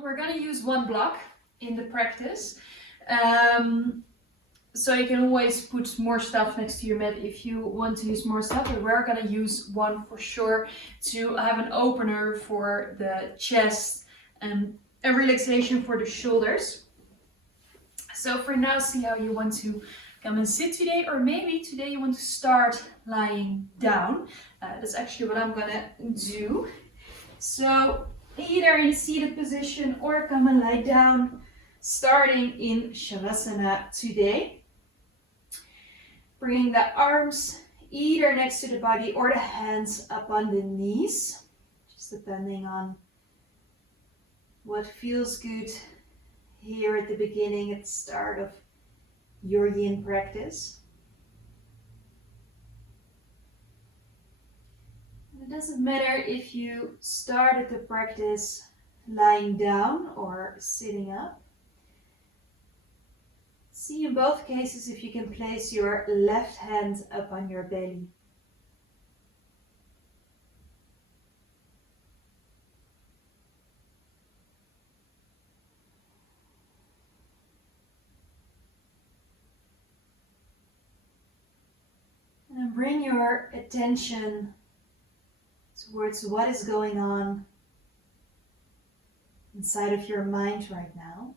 We're going to use one block in the practice. So you can always put more stuff next to your mat if you want to use more stuff, but we're going to use one for sure to have an opener for the chest and a relaxation for the shoulders. So for now, see how you want to come and sit today, or maybe today you want to start lying down. That's actually what I'm going to do. So either in a seated position or come and lie down, starting in Shavasana today. Bringing the arms either next to the body or the hands up on the knees, just depending on what feels good here at the beginning, at the start of your yin practice. And it doesn't matter if you started the practice lying down or sitting up. See in both cases if you can place your left hand up on your belly. And then bring your attention towards what is going on inside of your mind right now.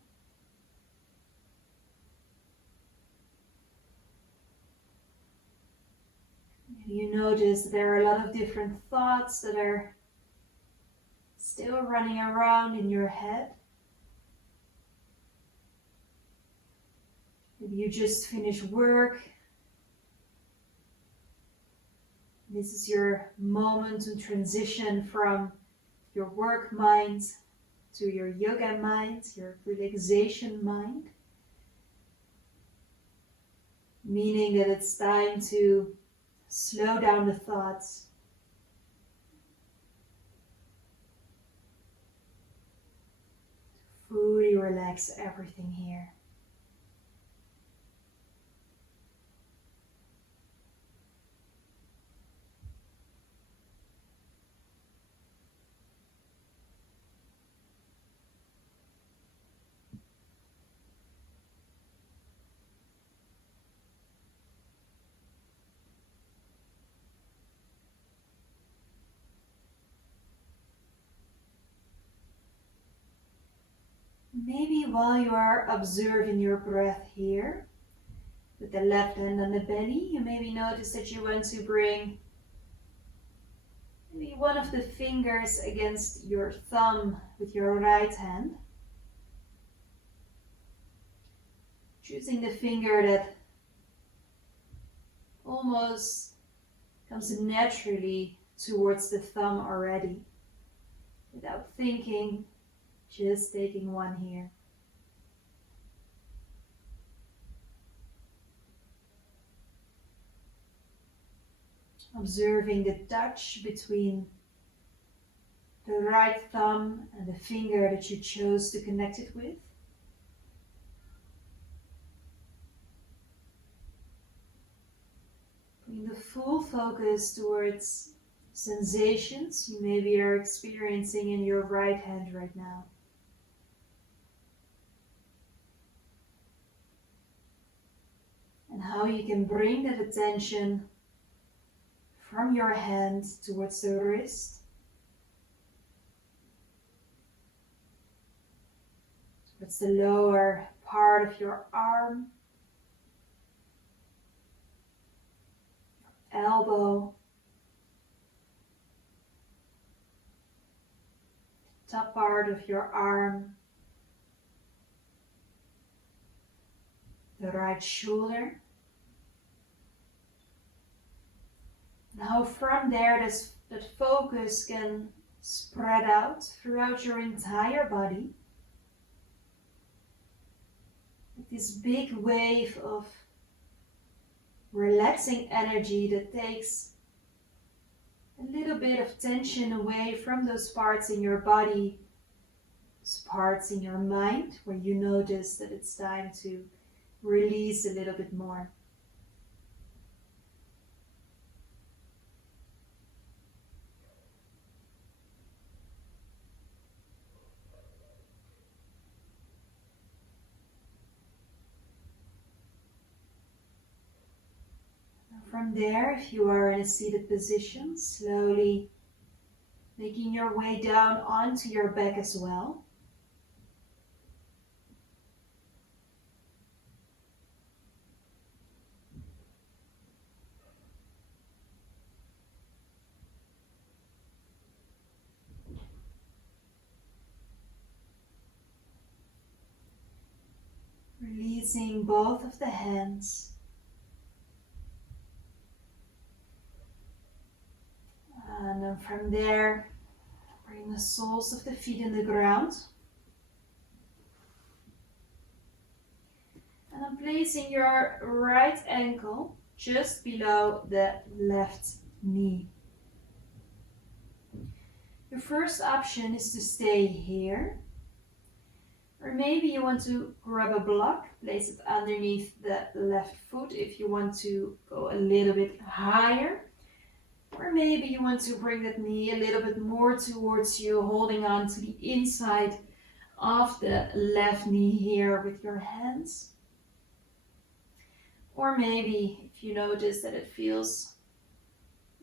You notice there are a lot of different thoughts that are still running around in your head. Maybe you just finished work. This is your moment to transition from your work mind to your yoga mind, your relaxation mind. Meaning that it's time to slow down the thoughts. Fully relax everything here. Maybe while you are observing your breath here, with the left hand on the belly, you maybe notice that you want to bring maybe one of the fingers against your thumb with your right hand. Choosing the finger that almost comes naturally towards the thumb already, without thinking. Just taking one here. Observing the touch between the right thumb and the finger that you chose to connect it with. Bring the full focus towards sensations you maybe are experiencing in your right hand right now. And how you can bring that attention from your hand towards the wrist, towards the lower part of your arm, your elbow, top part of your arm, the right shoulder. Now from there, that focus can spread out throughout your entire body. This big wave of relaxing energy that takes a little bit of tension away from those parts in your body, those parts in your mind where you notice that it's time to release a little bit more. From there, if you are in a seated position, slowly making your way down onto your back as well. Releasing both of the hands. And then from there, bring the soles of the feet in the ground. And I'm placing your right ankle just below the left knee. Your first option is to stay here. Or maybe you want to grab a block, place it underneath the left foot if you want to go a little bit higher. Or maybe you want to bring that knee a little bit more towards you, holding on to the inside of the left knee here with your hands. Or maybe if you notice that it feels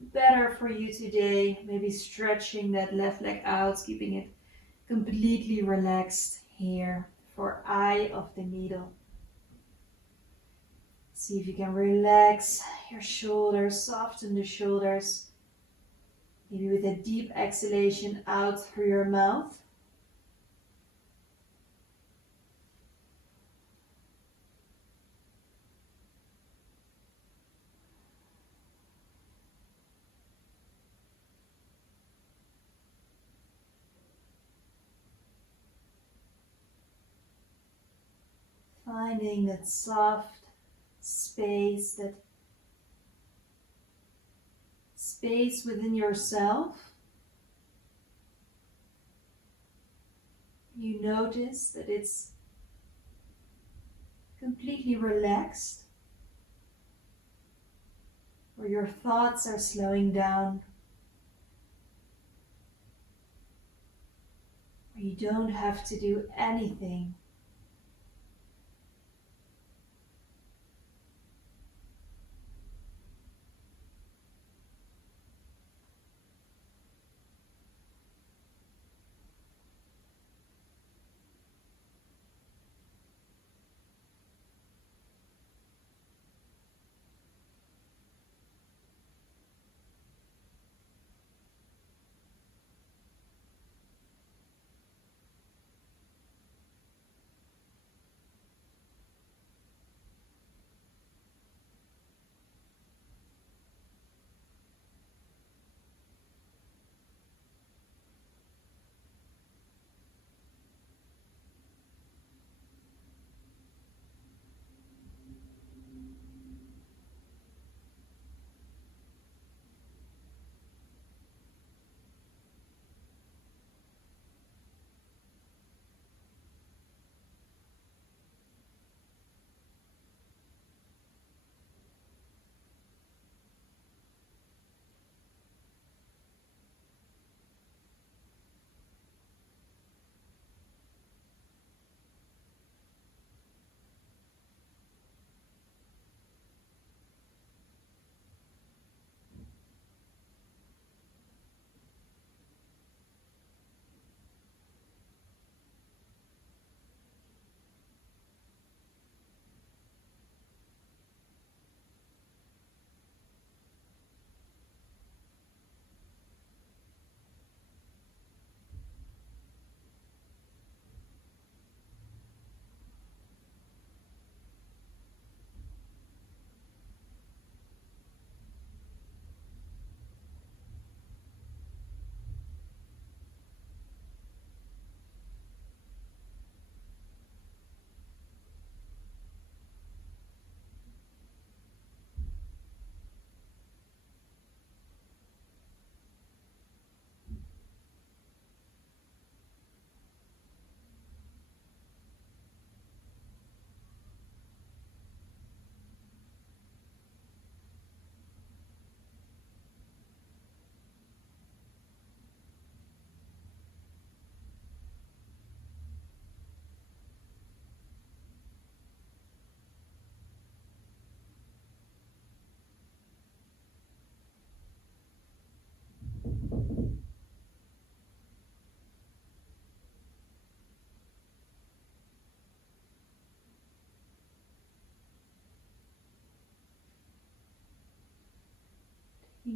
better for you today, maybe stretching that left leg out, keeping it completely relaxed here for eye of the needle. See if you can relax your shoulders, soften the shoulders. Maybe with a deep exhalation out through your mouth. Finding that soft space, that space within yourself. You notice that it's completely relaxed, where your thoughts are slowing down, where you don't have to do anything.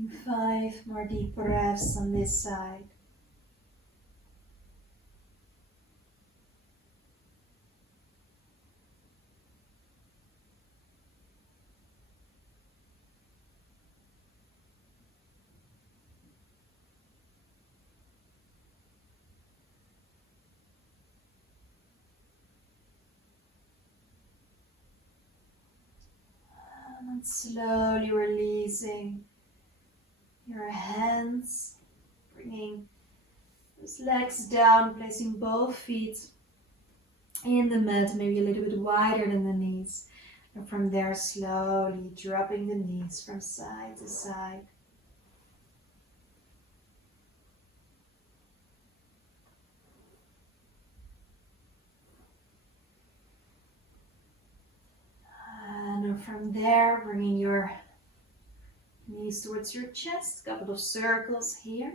Taking 5 more deep breaths on this side. And slowly releasing your hands, bringing those legs down, placing both feet in the mat, maybe a little bit wider than the knees. And from there, slowly dropping the knees from side to side. And from there, bringing your knees towards your chest, a couple of circles here.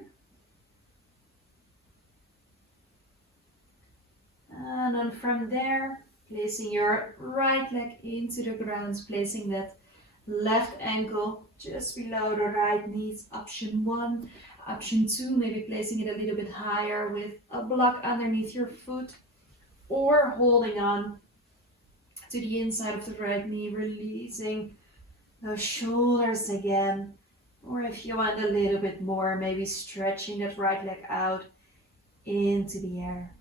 And then from there, placing your right leg into the ground, placing that left ankle just below the right knee. Option 1. Option 2, maybe placing it a little bit higher with a block underneath your foot, or holding on to the inside of the right knee, releasing those shoulders again. Or if you want a little bit more, maybe stretching that right leg out into the air.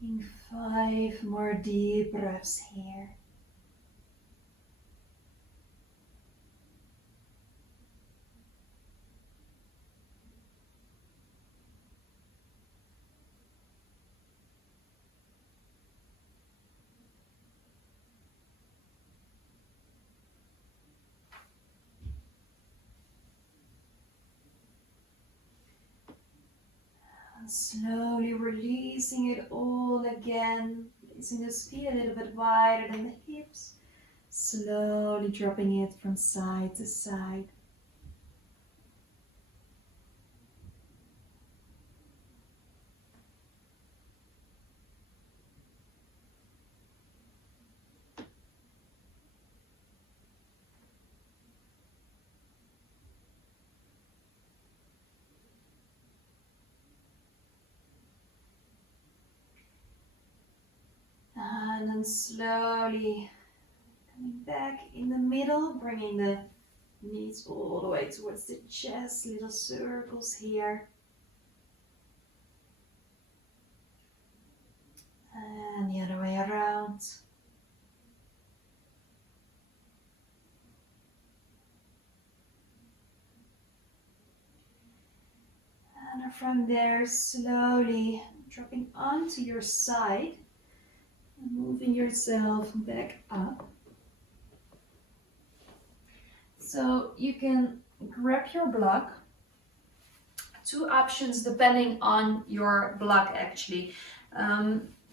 Taking 5 more deep breaths here. And slowly releasing it all again. Placing the feet a little bit wider than the hips. Slowly dropping it from side to side. And then slowly coming back in the middle, bringing the knees all the way towards the chest, little circles here. And the other way around. And from there, slowly dropping onto your side. And moving yourself back up. So you can grab your block. 2 options depending on your block actually.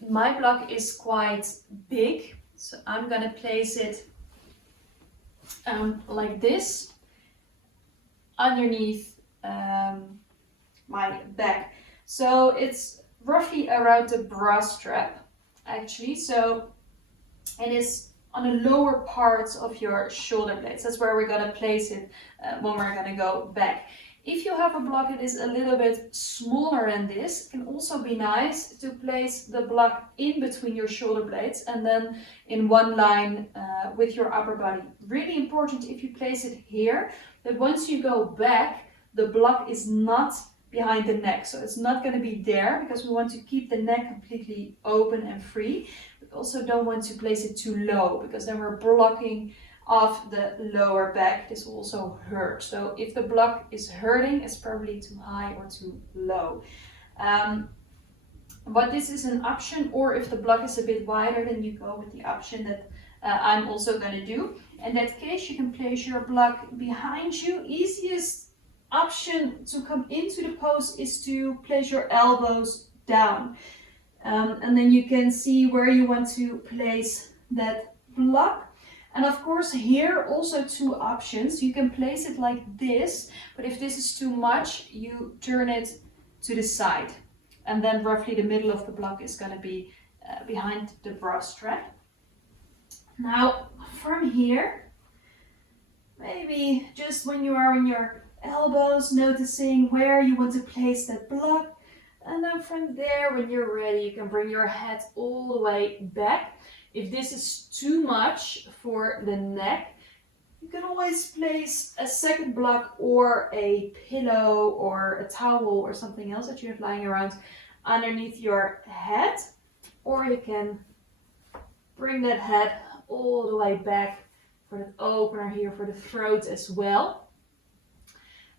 My block is quite big, so I'm gonna place it like this underneath my back. So it's roughly around the bra strap actually, so it is on the lower parts of your shoulder blades. That's where we're gonna place it when we're gonna go back. If you have a block that is a little bit smaller than this, it can also be nice to place the block in between your shoulder blades and then in one line with your upper body. Really important if you place it here, that once you go back, the block is not behind the neck. So it's not going to be there because we want to keep the neck completely open and free. We also don't want to place it too low because then we're blocking off the lower back. This will also hurt. So if the block is hurting, it's probably too high or too low. But this is an option, or if the block is a bit wider, then you go with the option that I'm also going to do. In that case, you can place your block behind you. Easiest option to come into the pose is to place your elbows down. And then you can see where you want to place that block. And of course here also 2 options. You can place it like this, but if this is too much, you turn it to the side. And then roughly the middle of the block is going to be behind the bra strap. Now from here, maybe just when you are on your elbows, noticing where you want to place that block. And then from there, when you're ready, you can bring your head all the way back. If this is too much for the neck, you can always place a second block or a pillow or a towel or something else that you have lying around underneath your head. Or you can bring that head all the way back for that opener here for the throat as well.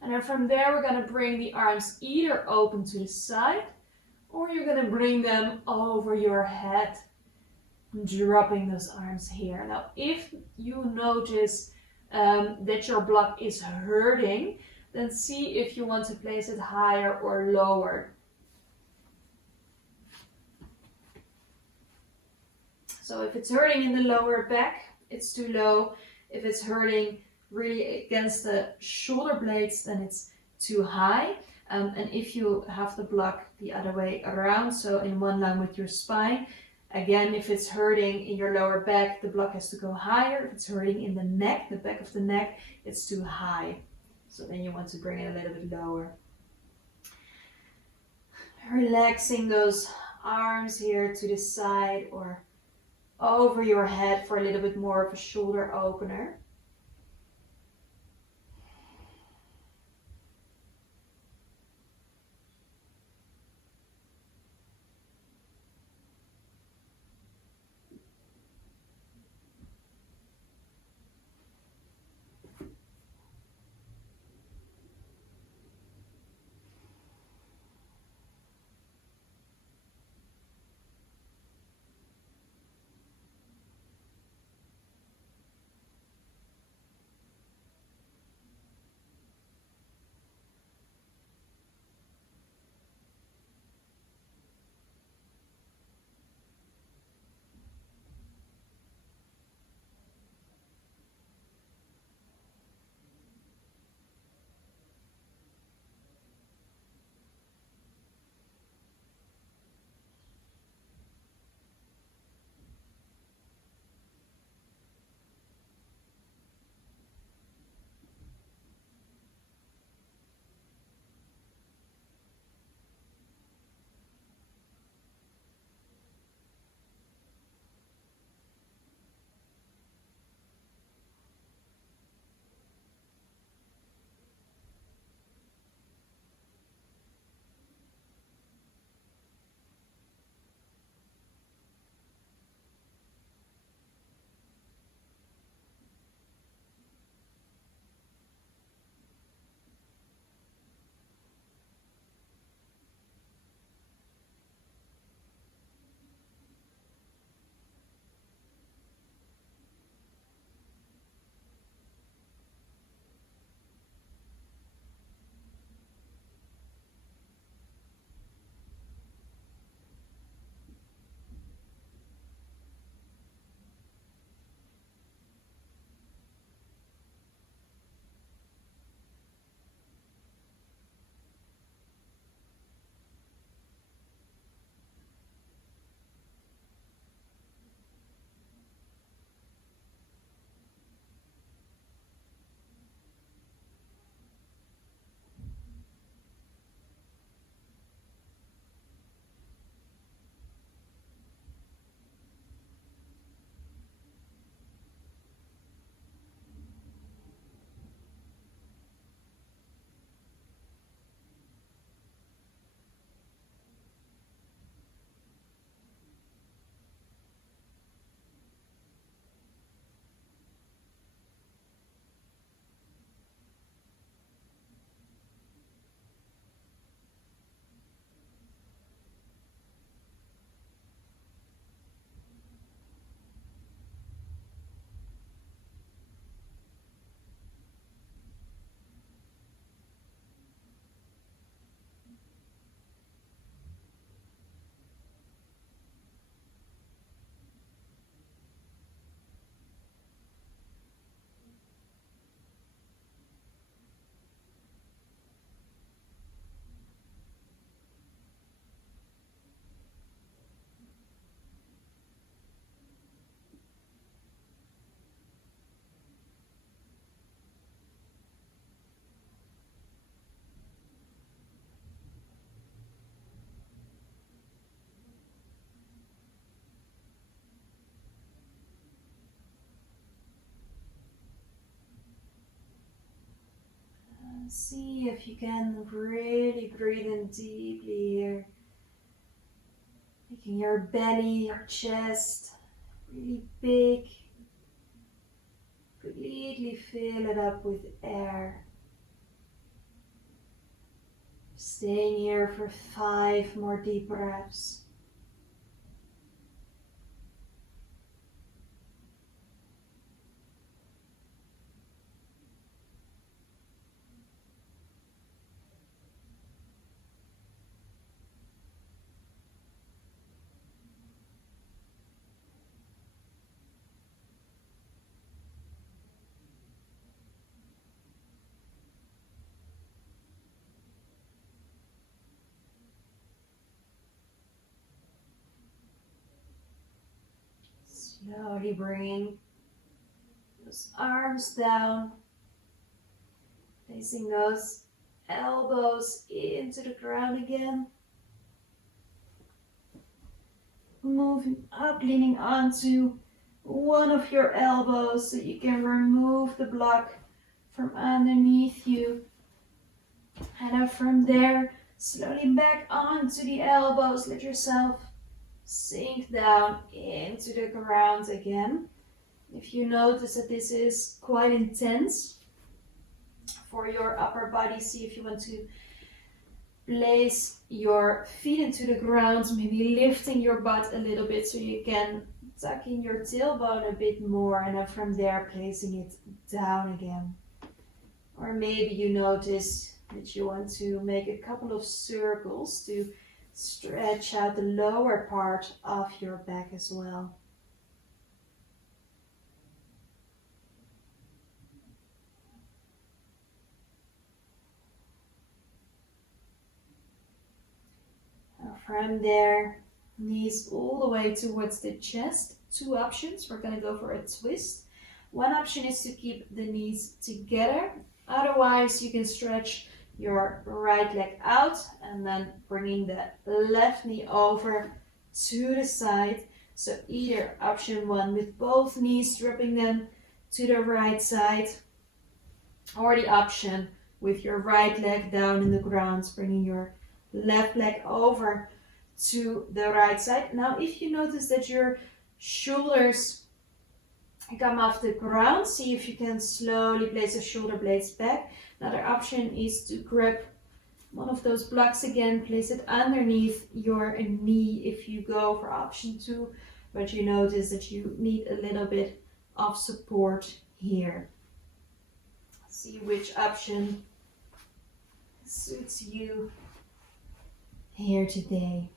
And then from there, we're going to bring the arms either open to the side, or you're going to bring them over your head, dropping those arms here. Now, if you notice that your block is hurting, then see if you want to place it higher or lower. So if it's hurting in the lower back, it's too low. If it's hurting really against the shoulder blades, then it's too high. And if you have the block the other way around, so in one line with your spine, again, if it's hurting in your lower back, the block has to go higher. If it's hurting in the neck, the back of the neck, it's too high. So then you want to bring it a little bit lower. Relaxing those arms here to the side or over your head for a little bit more of a shoulder opener. See if you can really breathe in deeply here. Making your belly, your chest really big. Completely fill it up with air. Staying here for 5 more deep breaths. Slowly bringing those arms down, placing those elbows into the ground again. Moving up, leaning onto one of your elbows so you can remove the block from underneath you. And then from there, slowly back onto the elbows. Let yourself sink down into the ground again. If you notice that this is quite intense for your upper body, see if you want to place your feet into the ground, maybe lifting your butt a little bit so you can tuck in your tailbone a bit more, and then from there placing it down again. Or maybe you notice that you want to make a couple of circles to stretch out the lower part of your back as well. From there, knees all the way towards the chest. 2 options. We're going to go for a twist. One option is to keep the knees together. Otherwise, you can stretch your right leg out and then bringing the left knee over to the side. So either option 1 with both knees, dropping them to the right side, or the option with your right leg down in the ground, bringing your left leg over to the right side. Now, if you notice that your shoulders come off the ground, see if you can slowly place the shoulder blades back. Another option is to grab one of those blocks again, place it underneath your knee if you go for option 2, but you notice that you need a little bit of support here. See which option suits you here today.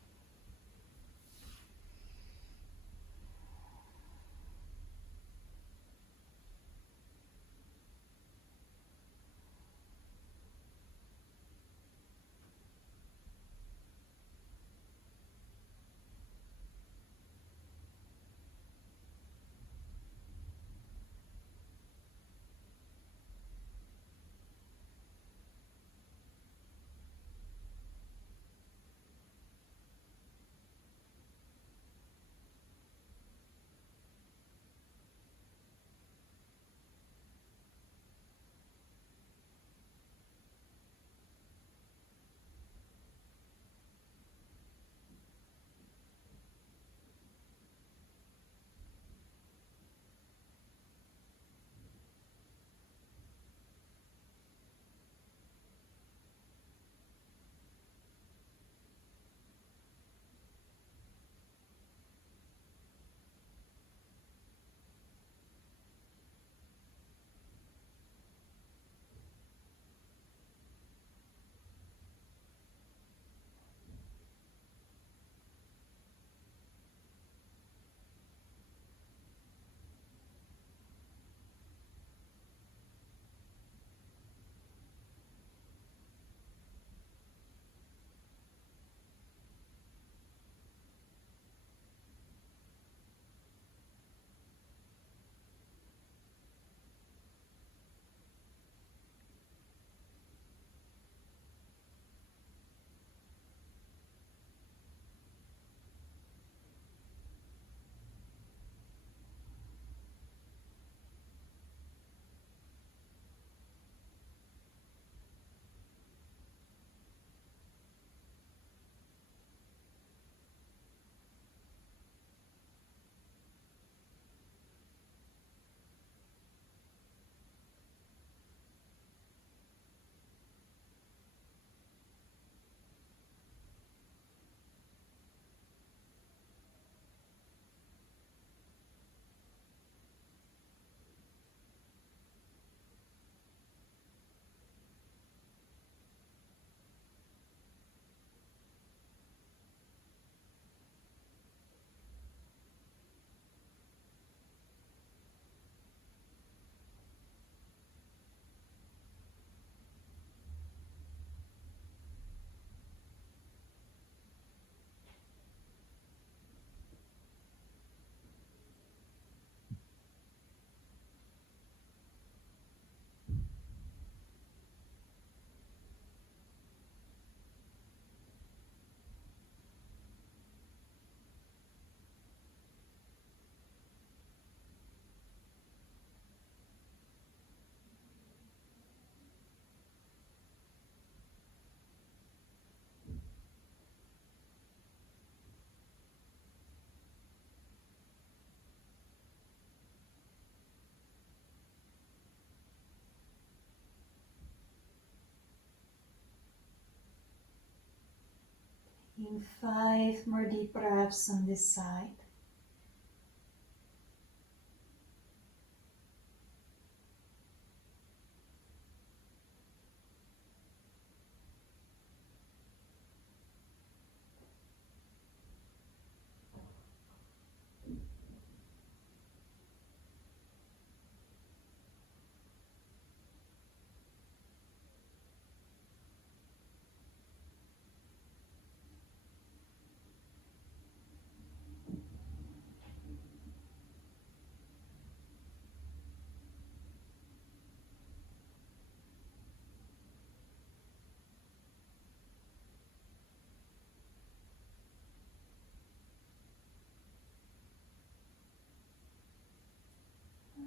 In 5 more deep breaths on this side.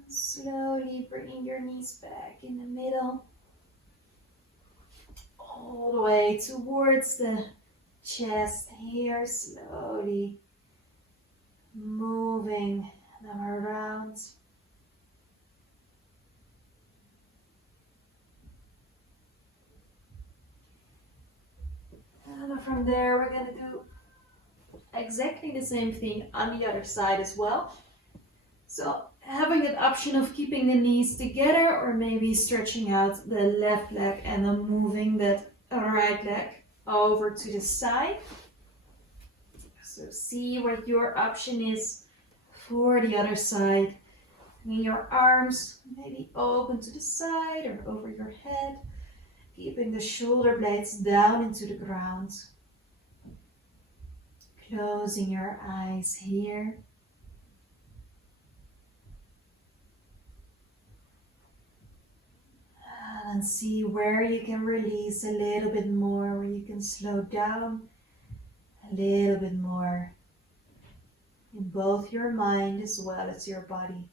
Slowly bringing your knees back in the middle, all the way towards the chest here, slowly moving them around. And from there, we're going to do exactly the same thing on the other side as well. So having that option of keeping the knees together or maybe stretching out the left leg and then moving that right leg over to the side. So see what your option is for the other side. And your arms maybe open to the side or over your head, keeping the shoulder blades down into the ground. Closing your eyes here. And see where you can release a little bit more, where you can slow down a little bit more in both your mind as well as your body.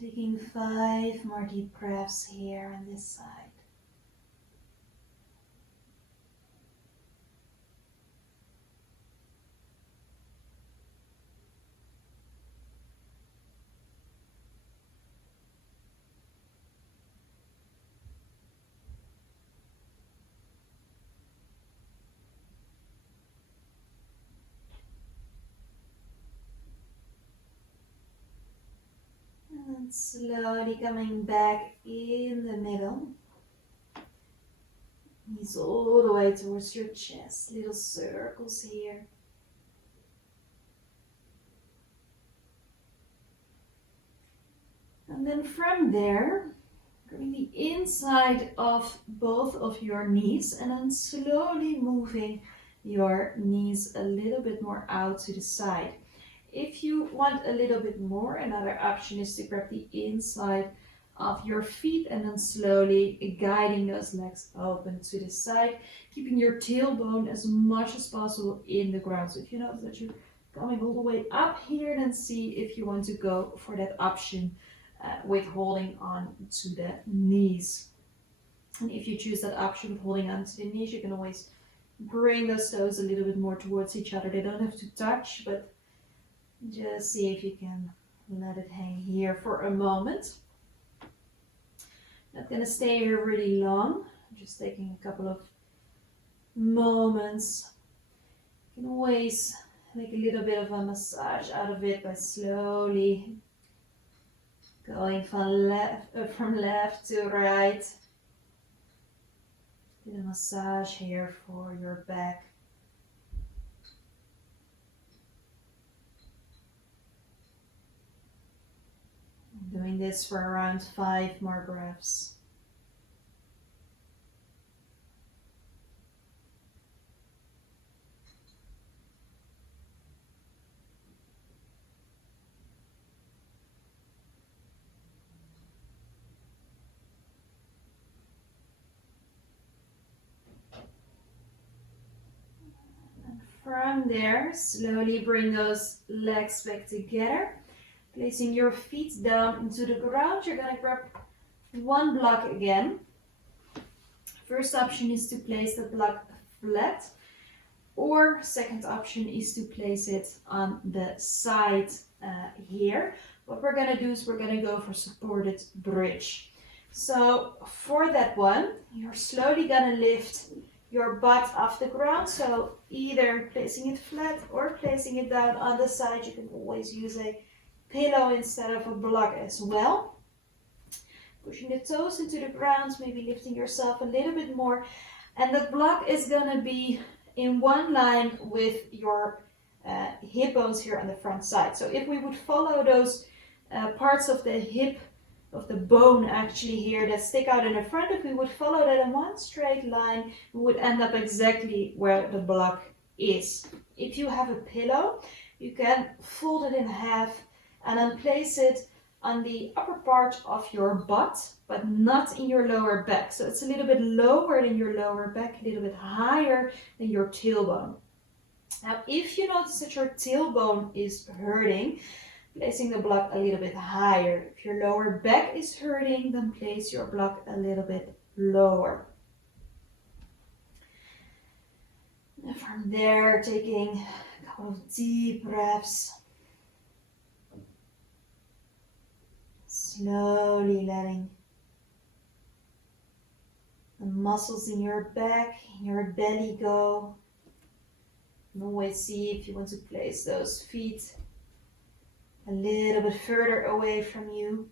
Taking 5 more deep breaths here on this side. And slowly coming back in the middle. Knees all the way towards your chest. Little circles here. And then from there, bring the inside of both of your knees and then slowly moving your knees a little bit more out to the side. If you want a little bit more, another option is to grab the inside of your feet and then slowly guiding those legs open to the side, keeping your tailbone as much as possible in the ground. So if you notice that you're coming all the way up here, then see if you want to go for that option with holding on to the knees. And if you choose that option of holding on to the knees, you can always bring those toes a little bit more towards each other. They don't have to touch, but just see if you can let it hang here for a moment. Not going to stay here really long. Just taking a couple of moments. You can always make a little bit of a massage out of it by slowly going from left to right. Bit of massage here for your back. Doing this for around 5 more breaths. And from there, slowly bring those legs back together. Placing your feet down into the ground, you're going to grab one block again. First option is to place the block flat, or second option is to place it on the side here. What we're going to do is we're going to go for supported bridge. So for that one, you're slowly going to lift your butt off the ground. So either placing it flat or placing it down on the side. You can always use a pillow instead of a block as well. Pushing the toes into the ground, maybe lifting yourself a little bit more. And that block is going to be in one line with your hip bones here on the front side. So if we would follow those parts of the hip, of the bone actually here that stick out in the front, if we would follow that in one straight line, we would end up exactly where the block is. If you have a pillow, you can fold it in half and then place it on the upper part of your butt, but not in your lower back. So it's a little bit lower than your lower back, a little bit higher than your tailbone. Now, if you notice that your tailbone is hurting, placing the block a little bit higher. If your lower back is hurting, then place your block a little bit lower. And from there, taking a couple of deep breaths. Slowly letting the muscles in your back, in your belly go. And always see if you want to place those feet a little bit further away from you.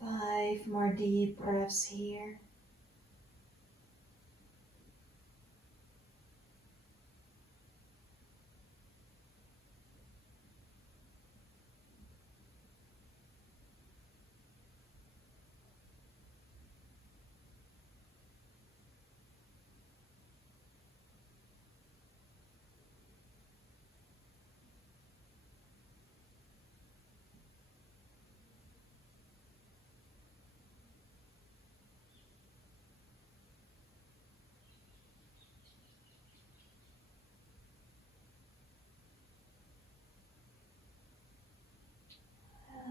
5 more deep breaths here.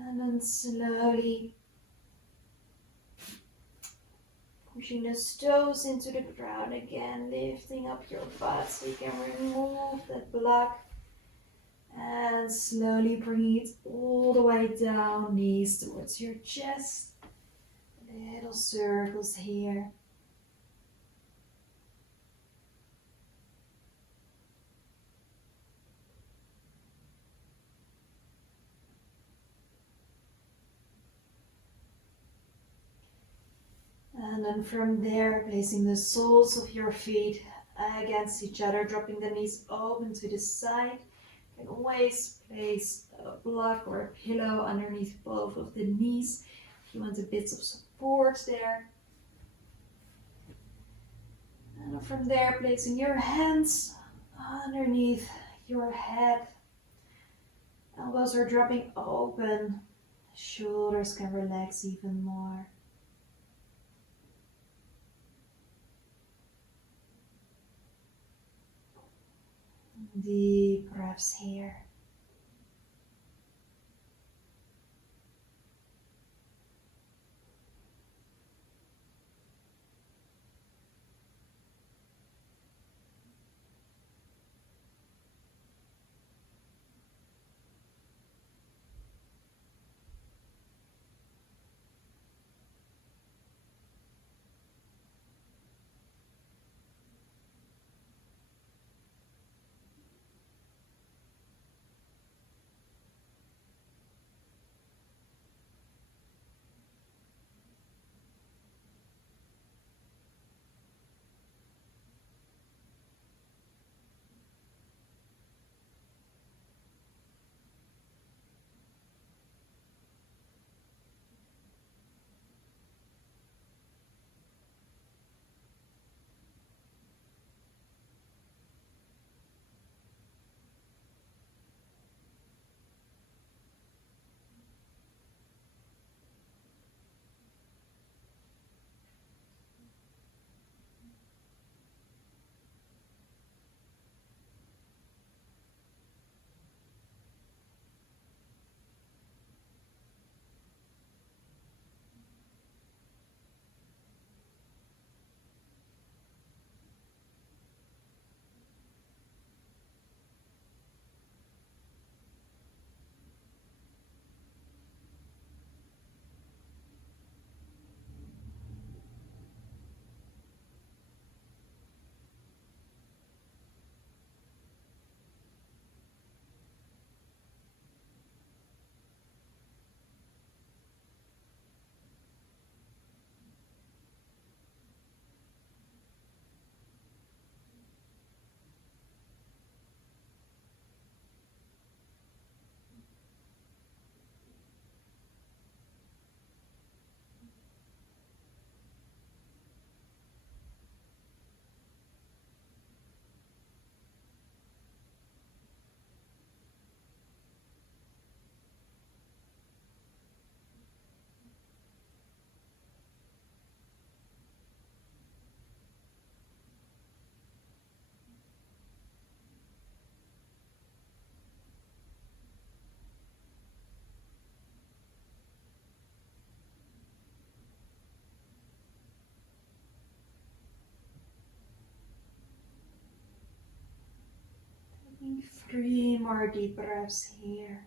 And then slowly pushing the toes into the ground again, lifting up your butt so you can remove that block. And slowly bringing it all the way down, knees towards your chest. Little circles here. And then from there, placing the soles of your feet against each other, dropping the knees open to the side. You can always place a block or a pillow underneath both of the knees if you want a bit of support there. And from there, placing your hands underneath your head. Elbows are dropping open. Shoulders can relax even more. Deep breaths here. Taking 3 more deep breaths here.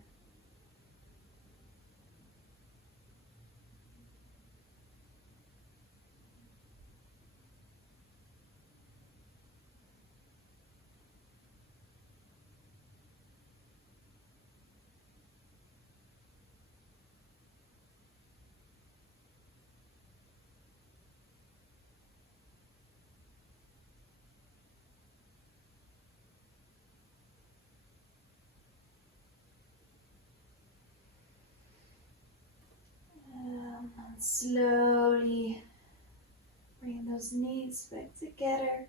And slowly bring those knees back together.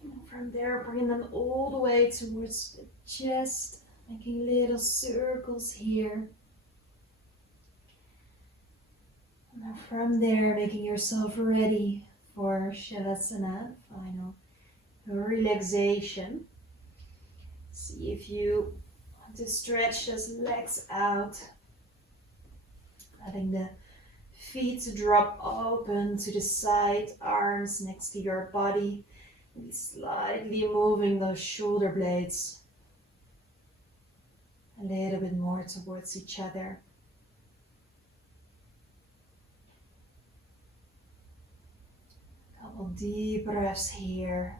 And from there, bring them all the way towards the chest, making little circles here. And then from there, making yourself ready for Shavasana, final relaxation. See if you want to stretch those legs out, letting the feet drop open to the side, arms next to your body, and slightly moving those shoulder blades a little bit more towards each other. Couple deep breaths here.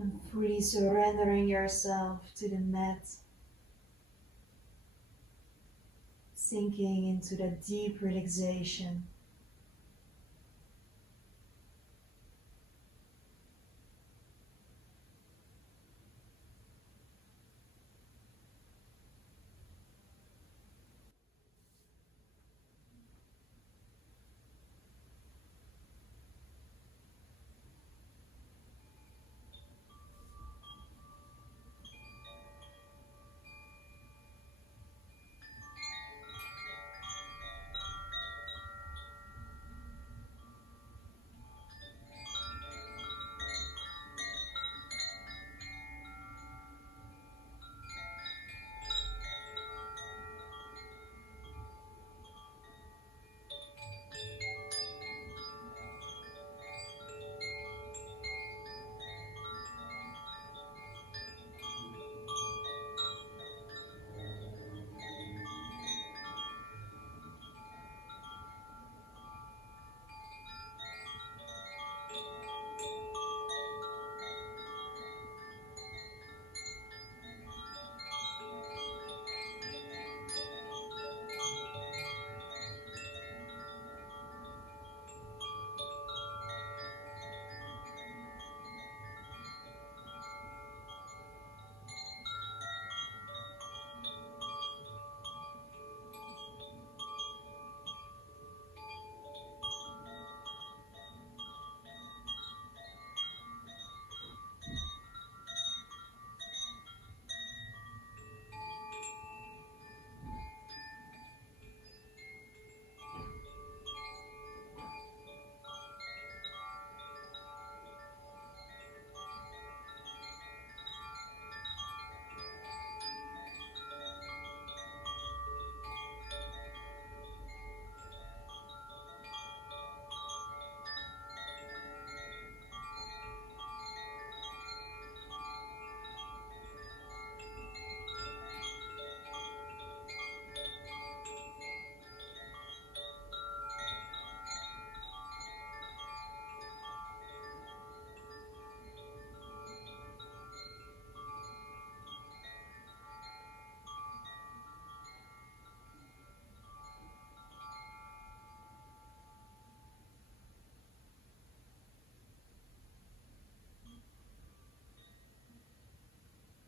And fully surrendering yourself to the mat. Sinking into that deep relaxation.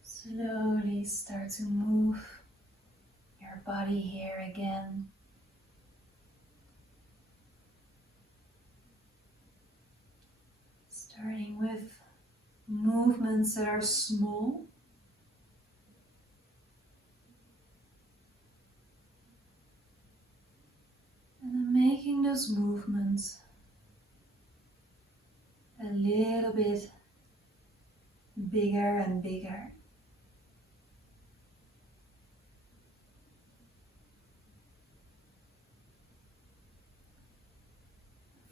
Slowly start to move your body here again. Starting with movements that are small. And then making those movements a little bit bigger and bigger.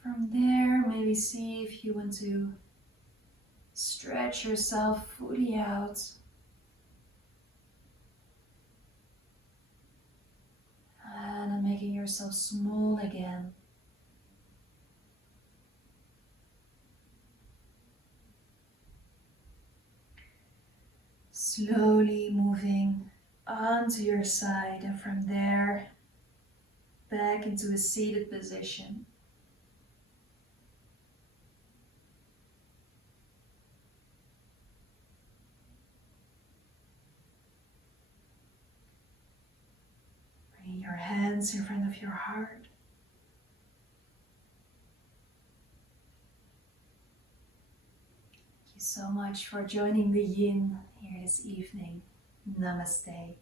From there, maybe see if you want to stretch yourself fully out. And then making yourself small again. Slowly moving onto your side, and from there back into a seated position. Bring your hands in front of your heart. Thank you so much for joining the Yin here this evening. Namaste.